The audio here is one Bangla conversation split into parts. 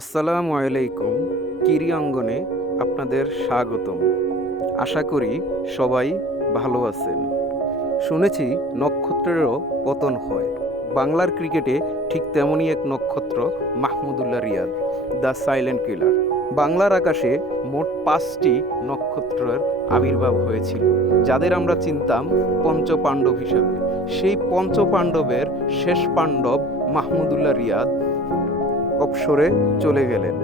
আসসালামু আলাইকুম। কিরি অঙ্গনে আপনাদের স্বাগতম। আশা করি সবাই ভালো আছেন। শুনেছি নক্ষত্রেরও পতন হয়। বাংলার ক্রিকেটে ঠিক তেমনই এক নক্ষত্র Mahmudullah Riyad, the silent killer. বাংলার আকাশে মোট 5টি নক্ষত্রের আবির্ভাব হয়েছিল, যাদের আমরা চিনতাম পঞ্চপাণ্ডব হিসেবে। সেই পঞ্চপাণ্ডবের শেষ পাণ্ডব মাহমুদুল্লাহ রিয়াদ অবসরে চলে গেলেন,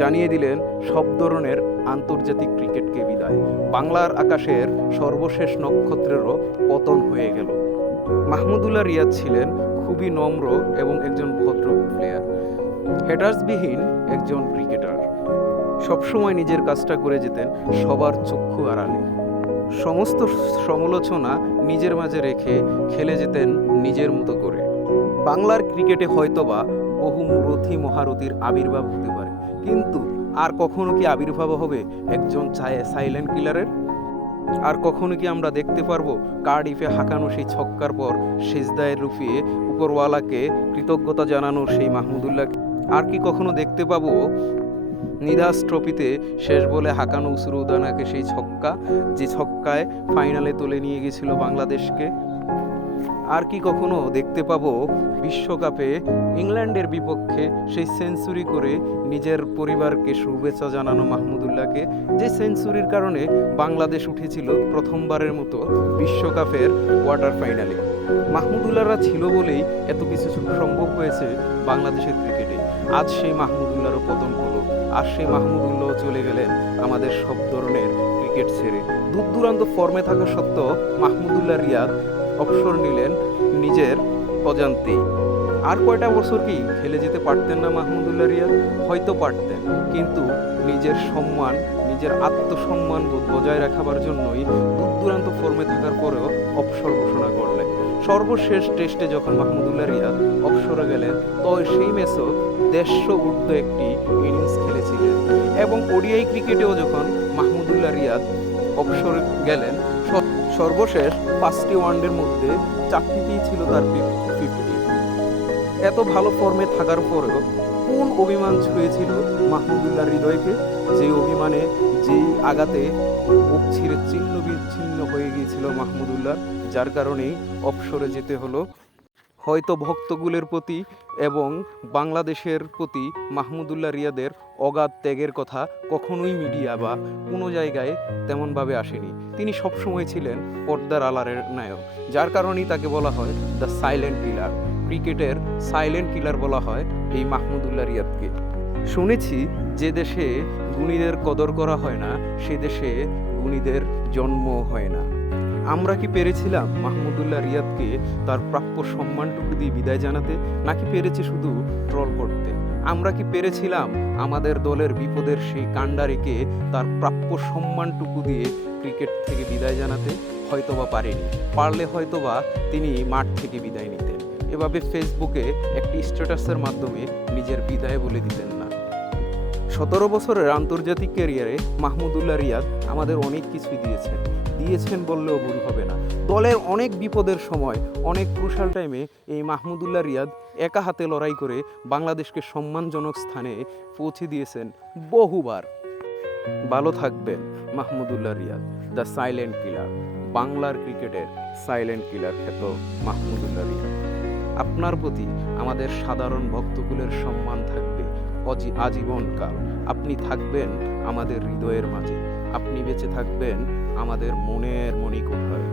জানিয়ে দিলেন সব ধরনের আন্তর্জাতিক ক্রিকেটকে বিদায়। বাংলার আকাশের সর্বশেষ নক্ষত্রেরও পতন হয়ে গেল। মাহমুদুল্লাহ রিয়াদ ছিলেন খুবই নম্র এবং একজন ভদ্র প্লেয়ার, হেটার্সবিহীন একজন ক্রিকেটার। সবসময় নিজের কাজটা করে যেতেন সবার চক্ষু আড়ালে। সমস্ত সমালোচনা নিজের মাঝে রেখে খেলে যেতেন নিজের মতো করে। বাংলার ক্রিকেটে হয়তোবা বহু মহারথীর আবির্ভাব হতে পারে, কিন্তু আর কখনো কি আবির্ভাব হবে একজন সাইলেন্ট কিলারের? আর কখনো কি আমরা দেখতে পারবো কার্ডিফে হাঁকানো সেই ছক্কার পর সেজদায় রুফিয়ে উপরওয়ালাকে কৃতজ্ঞতা জানানো সেই মাহমুদুল্লাহকে? আর কি কখনো দেখতে পাবো নিদাস ট্রফিতে শেষ বলে হাঁকানো উসরুদ্দানাকে, সেই ছক্কা যে ছক্কায় ফাইনালে তুলে নিয়ে গেছিল বাংলাদেশকে? আর কি কখনো দেখতে পাবো বিশ্বকাপে ইংল্যান্ডের বিপক্ষে সেই সেঞ্চুরি করে নিজের পরিবারকে শুভেচ্ছা জানানো মাহমুদুল্লাহকে, যে সেঞ্চুরির কারণে বাংলাদেশ উঠেছিল প্রথমবারের মতো বিশ্বকাপের কোয়ার্টার ফাইনালে? মাহমুদুল্লাহরা ছিল বলেই এত কিছু সম্ভব হয়েছে বাংলাদেশের ক্রিকেটে। আজ সেই মাহমুদুল্লাহরও পতন হলো, আর সেই মাহমুদুল্লাহ চলে গেলেন আমাদের সব ধরনের ক্রিকেট ছেড়ে। দূর দূরান্ত ফর্মে থাকা সত্ত্বেও মাহমুদুল্লাহ রিয়াদ অবসর নিলেন নিজের অজান্তেই। আর কয়টা বছর কি খেলে যেতে পারতেন না মাহমুদুল্লাহ রিয়াদ? হয়তো পারতেন, কিন্তু নিজের সম্মান, নিজের আত্মসম্মান বোধ বজায় রাখার জন্যই দূর দূরান্ত ফর্মে থাকার পরেও অবসর ঘোষণা করলেন। সর্বশেষ টেস্টে যখন মাহমুদুল্লাহ রিয়াদ অবসরে গেলেন, তো সেই ম্যাচও 150 ঊর্ধ্ব একটি ইনিংস খেলেছিলেন। এবং ওডিআই ক্রিকেটেও যখন মাহমুদুল্লাহ রিয়াদ অবসরে গেলেন, সর্বশেষ 5টি ওয়ানডের মধ্যে 4টিতেই ছিল তার 50। এত ভালো ফর্মে থাকার পরেও কোন অভিমান ছুঁয়েছিল মাহমুদুল্লাহর হৃদয়কে? যে অভিমানে, যেই আঘাতে বুক ছিঁড়ে ছিন্ন বিচ্ছিন্ন হয়ে গিয়েছিল মাহমুদুল্লাহ, যার কারণেই অবসরে যেতে হলো। হয়তো ভক্তগুলের প্রতি এবং বাংলাদেশের প্রতি মাহমুদুল্লাহ রিয়াদের অগাধ ত্যাগের কথা কখনোই মিডিয়া বা কোনো জায়গায় তেমনভাবে আসেনি। তিনি সবসময় ছিলেন পর্দার আড়ালের নায়ক, যার কারণেই তাকে বলা হয় দ্য সাইলেন্ট কিলার। ক্রিকেটের সাইলেন্ট কিলার বলা হয় এই মাহমুদুল্লাহ রিয়াদকে। শুনেছি যে দেশে গুণীদের কদর করা হয় না, সে দেশে গুণীদের জন্ম হয় না। আমরা কি পেরেছিলাম মাহমুদুল্লাহ রিয়াদকে তার প্রাপ্য সম্মানটুকু দিয়ে বিদায় জানাতে, নাকি পেরেছি শুধু ট্রল করতে? আমরা কি পেরেছিলাম আমাদের দলের বিপদের সেই কাণ্ডারিকে তার প্রাপ্য সম্মানটুকু দিয়ে ক্রিকেট থেকে বিদায় জানাতে? হয়তোবা পারেনি। পারলে হয়তোবা তিনি মাঠ থেকে বিদায় নিতেন, এভাবে ফেসবুকে একটি স্ট্যাটাসের মাধ্যমে নিজের বিদায় বলে দিতেন না। 17 বছরের আন্তর্জাতিক ক্যারিয়ারে মাহমুদুল্লাহ রিয়াদ আমাদের অনেক কিছুই দিয়েছেন বললেও ভুল হবে না। দলের অনেক বিপদের সময়, অনেক ক্রুশাল টাইমে এই মাহমুদুল্লাহ রিয়াদ একা হাতে লড়াই করে বাংলাদেশকে সম্মানজনক স্থানে পৌঁছে দিয়েছেন বহুবার। ভালো থাকবেন Mahmudullah Riyad, the silent killer. বাংলার ক্রিকেটের সাইলেন্ট কিলার খ্যাত মাহমুদুল্লাহ রিয়াদ। আপনার প্রতি আমাদের সাধারণ ভক্তকুলের সম্মান থাকবে আজীবনকাল। আপনি থাকবেন আমাদের হৃদয়ের মাঝে, আপনি বেঁচে থাকবেন আমাদের মনের মণিকোঠায়।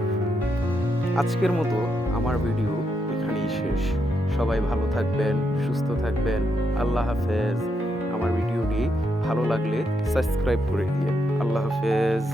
আজকের মতো আমার ভিডিও এখানেই শেষ। সবাই ভালো থাকবেন, সুস্থ থাকবেন। আল্লাহ হাফেজ। আমার ভিডিওটি ভালো লাগলে সাবস্ক্রাইব করে দিন। আল্লাহ হাফেজ।